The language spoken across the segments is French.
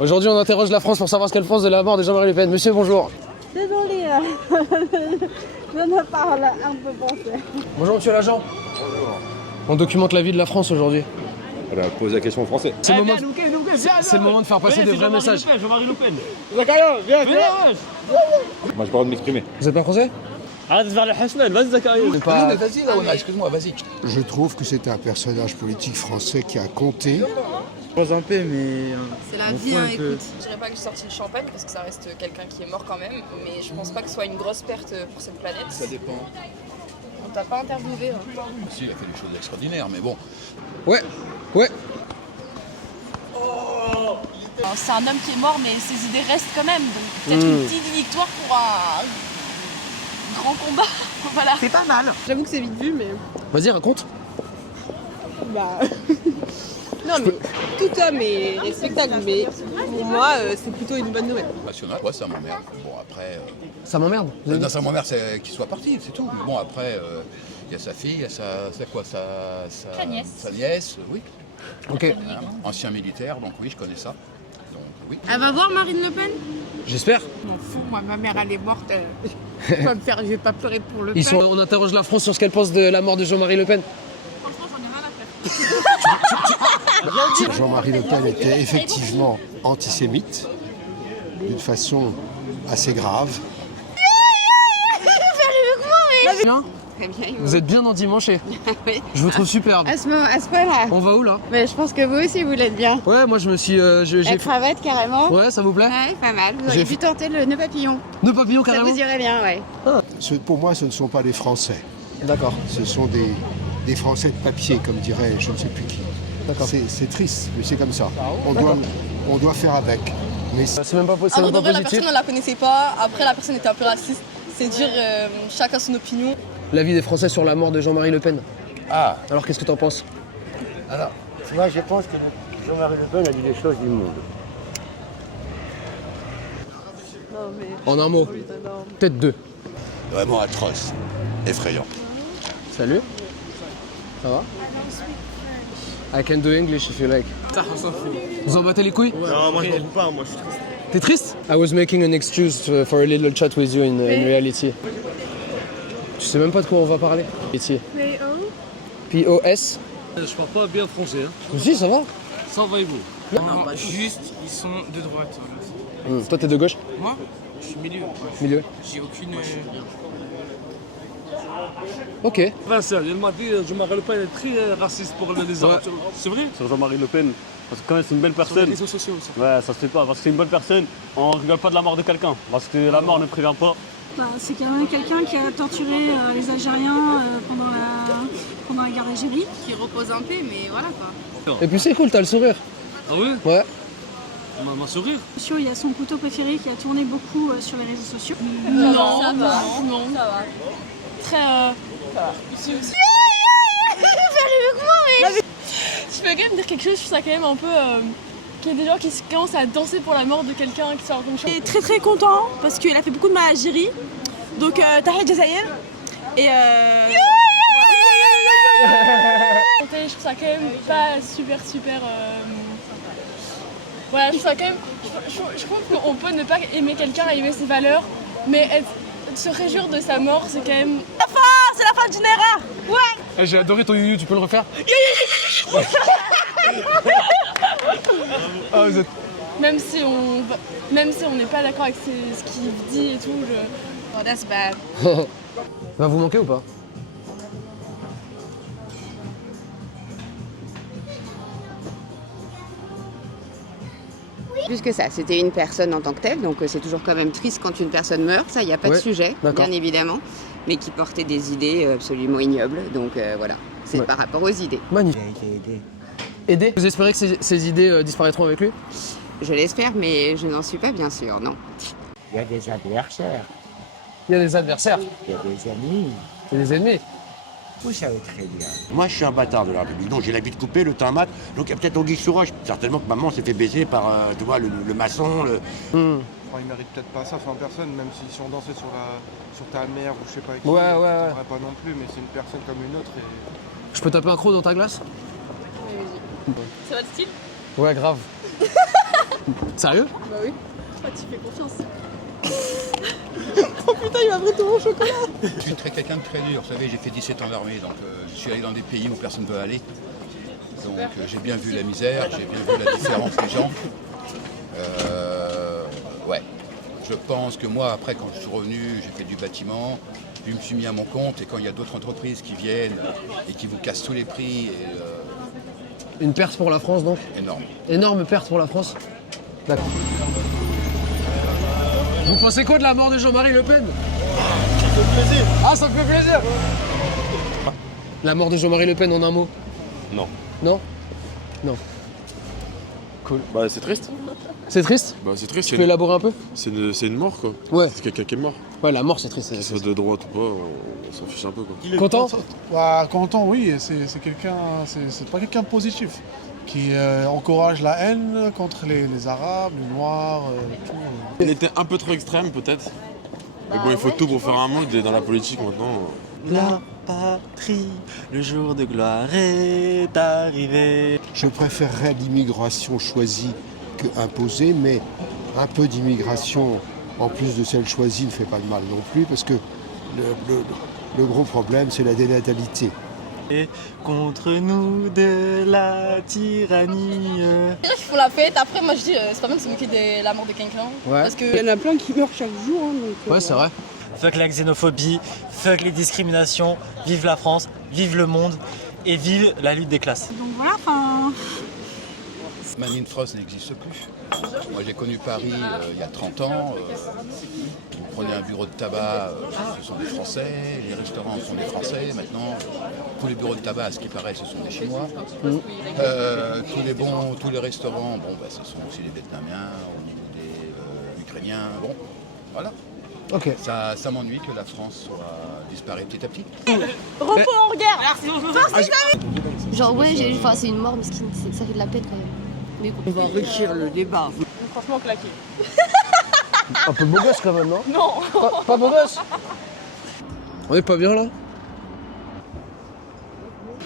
Aujourd'hui, on interroge la France pour savoir ce qu'elle pense de la mort de Jean-Marie Le Pen. Monsieur, bonjour. Désolée, je ne parle un peu français. Bonjour, monsieur l'agent. Bonjour. On documente la vie de la France aujourd'hui. Voilà, pose la question en français. C'est le moment de faire passer des vrais messages. Jean-Marie Le Pen. Moi, j'ai pas le droit de m'exprimer. Vous êtes pas français? Arrête de faire le hasnan, vas-y Zakaria. C'est pas... Vas-y, là, on a, excuse-moi, vas-y. Je trouve que c'est un personnage politique français qui a compté. Pose un peu, mais. C'est la vie, hein, écoute. Je dirais pas que j'ai sorti le champagne parce que ça reste quelqu'un qui est mort quand même, mais je pense pas que ce soit une grosse perte pour cette planète. Ça dépend. On t'a pas interviewé. Hein. Si, il a fait des choses extraordinaires, mais bon. Ouais, ouais. C'est un homme qui est mort, mais ses idées restent quand même. Donc peut-être une petite victoire pour un grand combat. Voilà. C'est pas mal. J'avoue que c'est vite vu, mais... Vas-y, raconte. Bah... non, mais tout homme est respectable, mais pour moi, c'est plutôt une bonne nouvelle. National, ouais, ça m'emmerde. Bon, après. Ça m'emmerde. Non, ça m'emmerde, c'est qu'il soit parti, c'est tout. Mais bon, après, il y a sa fille, il y a sa nièce. Sa nièce, oui. Ok. Hein, ancien militaire, donc oui, je connais ça. Donc oui. Elle va voir Marine Le Pen? J'espère. Je m'en fous, moi, ma mère elle est morte, je vais pas pleurer pour le Pen. On interroge la France sur ce qu'elle pense de la mort de Jean-Marie Le Pen. Franchement, j'en ai rien à faire. Jean-Marie Le Pen était effectivement antisémite, d'une façon assez grave. Bien. Très bien, Vous êtes bien endimanché. Oui. Je vous trouve superbe. À ce point-là. On va où là? Mais je pense que vous aussi, vous l'êtes bien. Ouais, moi je me suis... La cravate, carrément. Ouais, ça vous plaît? Ouais, pas mal. Vous J'ai auriez fait- pu tenter le nœud papillon. Nos papillons Ça carrément? vous irait bien, ouais. Pour moi, ce ne sont pas des Français. D'accord. Ce sont des Français de papier, comme dirait je ne sais plus qui. D'accord. C'est triste, mais c'est comme ça. On doit faire avec. Mais C'est même pas, c'est Avant même de pas vrai, la positif. personne, on la connaissait pas. Après, la personne était un peu raciste. C'est dire chacun son opinion. L'avis des Français sur la mort de Jean-Marie Le Pen. Ah, Alors qu'est-ce que t'en penses? alors. Moi, je pense que Jean-Marie Le Pen a dit des choses du monde. En un mot. Peut-être deux. Vraiment atroce. Effrayant. Salut. Ça va? I can do English if you like. Vous en battez les couilles? Non, moi je m'en fous pas, moi je suis triste. T'es triste? I was making an excuse for a little chat with you in reality. Tu sais même pas de quoi on va parler? Ici. P.O.S. Je parle pas bien français, hein. Si, ça va. Ça va et vous? Juste, ils sont de droite. Toi, t'es de gauche? Moi, je suis milieu. Milieu. J'ai aucune... Ok. Vincent, il m'a dit Jean-Marie Le Pen est très raciste pour les Arabes. C'est vrai? Sur Jean-Marie Le Pen. Parce que quand même c'est une belle Sur les personne. réseaux sociaux aussi. Ouais, ça se fait pas. Parce que c'est une bonne personne. On rigole pas de la mort de quelqu'un. Parce que la mort ne prévient pas. C'est quand même quelqu'un qui a torturé les Algériens pendant la guerre d'Algérie. Qui repose un peu, mais voilà quoi. Et puis c'est cool, t'as le sourire. Ah oui? Ouais. Ma sourire. Il y a son couteau préféré qui a tourné beaucoup sur les réseaux sociaux. Non, Ça va. non. Ça va. Très... Je peux quand même dire quelque chose, je trouve ça quand même un peu... qu'il y ait des gens qui commencent à danser pour la mort de quelqu'un qui sort comme ça. Il est très très content parce qu'il a fait beaucoup de mal à Algérie. Donc Tahia Jazaïr. Et Je trouve ça quand même pas super... Voilà, je trouve ça quand même... Je trouve qu'on peut ne pas aimer quelqu'un, aimer ses valeurs, mais se réjouir de sa mort, c'est quand même... c'est la fin du Nera. Ouais. J'ai adoré ton you, tu peux le refaire? Ah, vous êtes... Même si on n'est pas d'accord avec ce qu'il dit et tout, Oh, that's bad. Va vous manquer ou pas? Plus que ça, c'était une personne en tant que telle, donc c'est toujours quand même triste quand une personne meurt, ça, il n'y a pas de Ouais, sujet, d'accord. bien évidemment, mais qui portait des idées absolument ignobles, donc voilà, c'est Ouais. par rapport aux idées. Magnifique. Aider. Vous espérez que ces idées disparaîtront avec lui? Je l'espère, mais je n'en suis pas bien sûre, non. Il y a des adversaires, Il y a des adversaires, il y a des amis. il y a des ennemis. Vous savez très bien. Moi, je suis un bâtard de la République. Donc, j'ai la bite coupée, le teint mat. Donc, il y a peut-être Anguille sous roche. Certainement que maman s'est fait baiser par, tu vois, le maçon. Enfin, il mérite peut-être pas ça, enfin personne, même si on dansait sur ta mère ou je sais pas qui, Ouais. j'aimerais pas non plus, mais c'est une personne comme une autre et... Je peux taper un croc dans ta glace? c'est votre style. Ouais, grave. Sérieux? Bah oui. Ah, tu fais confiance. Oh putain, il m'a pris tout mon chocolat. Je suis quelqu'un de très dur. Vous savez, j'ai fait 17 ans d'armée, donc je suis allé dans des pays où personne ne veut aller. Donc j'ai bien vu la misère, j'ai bien vu la différence des gens. Ouais. Je pense que moi, après, quand je suis revenu, j'ai fait du bâtiment, je me suis mis à mon compte, et quand il y a d'autres entreprises qui viennent et qui vous cassent tous les prix, Une perte pour la France donc? énorme. Énorme perte pour la France? D'accord. Vous pensez quoi de la mort de Jean-Marie Le Pen? Ça me fait plaisir. Ah, ça me fait plaisir. La mort de Jean-Marie Le Pen en un mot? Non. Non? Non. Cool. Bah c'est triste. C'est triste? Bah c'est triste. Tu peux élaborer un peu? C'est une mort quoi. Ouais. C'est quelqu'un qui est mort. Ouais, la mort c'est triste. Qu'il soit de droite ou pas, on s'en fiche un peu quoi. Content? Content, oui, c'est quelqu'un, c'est pas quelqu'un de positif, qui encourage la haine contre les Arabes, les Noirs, tout. Il était un peu trop extrême peut-être. Mais bon, il faut tout pour faire un monde et dans la politique maintenant. La patrie, le jour de gloire est arrivé. Je préférerais l'immigration choisie que imposée, mais un peu d'immigration en plus de celle choisie ne fait pas de mal non plus, parce que le gros problème, c'est la dénatalité. Et contre nous de la tyrannie. Ils font la fête, après moi je dis c'est pas mal de se moquer de la mort de quelqu'un. Ouais. Parce que Il y en a plein qui meurent chaque jour. Hein, donc, Ouais, c'est vrai. Fuck la xénophobie, fuck les discriminations, vive la France, vive le monde et vive la lutte des classes. Donc voilà, enfin. Manine Frost n'existe plus. Moi j'ai connu Paris il y a 30 ans. Vous prenez un bureau de tabac, ce sont des Français. Les restaurants font des Français. Maintenant, tous les bureaux de tabac, à ce qui paraît, ce sont des Chinois. Tous les restaurants, bon, bah, ce sont aussi les Vietnamiens, au niveau des Ukrainiens. Bon, voilà. Ok. Ça m'ennuie que la France soit disparue petit à petit. repos en guerre. genre ouais, c'est une mort mesquine, ça fait de la peine quand même. Mais bon. On va enrichir le débat. Franchement claqué. Un peu beau gosse quand même, non? Non. Pas beau gosse? On est pas bien là?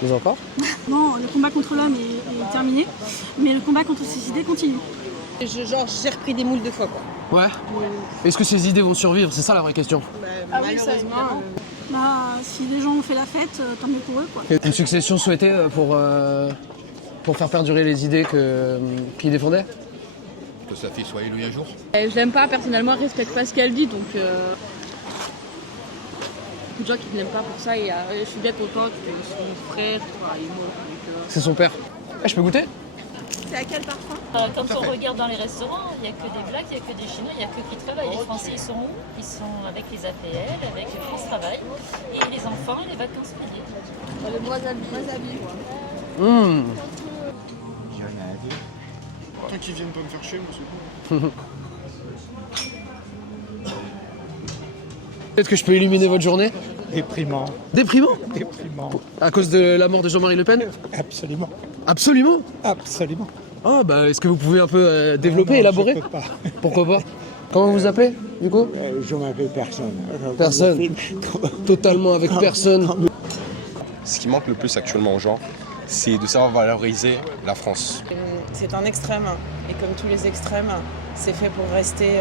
Vous en parlez? Non, le combat contre l'homme est terminé, mais le combat contre ces idées continue. J'ai repris des moules 2 fois quoi. Ouais. Est-ce que ces idées vont survivre? C'est ça la vraie question. Malheureusement. Si les gens ont fait la fête, tant mieux pour eux, quoi. Une succession souhaitée pour faire perdurer les idées qu'il défendait? Que sa fille soit élue un jour. Je l'aime pas personnellement, elle respecte pas ce qu'elle dit donc. Beaucoup de gens qui ne l'aiment pas pour ça et je suis bien contente que son frère soit mort. C'est son père. Je peux goûter? C'est à quel parfum? Quand on regarde dans les restaurants, il n'y a que des Blacks, il n'y a que des Chinois, il n'y a que qui travaillent. Les Français, ils sont où? Ils sont avec les APL, avec France Travail, et les enfants et les vacances payées. Les moins habillés. Mmh. Tant qu'ils viennent pas me faire chier, moi c'est bon. Peut-être que je peux illuminer votre journée? Déprimant. Déprimant? Déprimant. À cause de la mort de Jean-Marie Le Pen? Absolument. Absolument? Absolument. Ah bah est-ce que vous pouvez un peu développer, élaborer? Je peux pas. Pourquoi pas? Comment vous vous appelez du coup? Je m'appelle personne. Personne. Totalement avec personne. Ce qui manque le plus actuellement aux gens, c'est de savoir valoriser la France. C'est un extrême et comme tous les extrêmes, c'est fait pour rester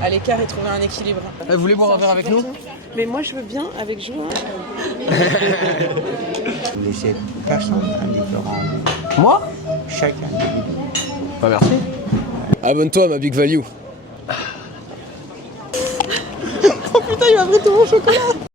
à l'écart et trouver un équilibre. Vous voulez boire un verre avec nous? Mais moi je veux bien avec Joël. Laissez personne indifférent. Moi? Chaque individu. Bah merci. Abonne-toi à ma Big Value. Oh putain, il m'a pris tout mon chocolat.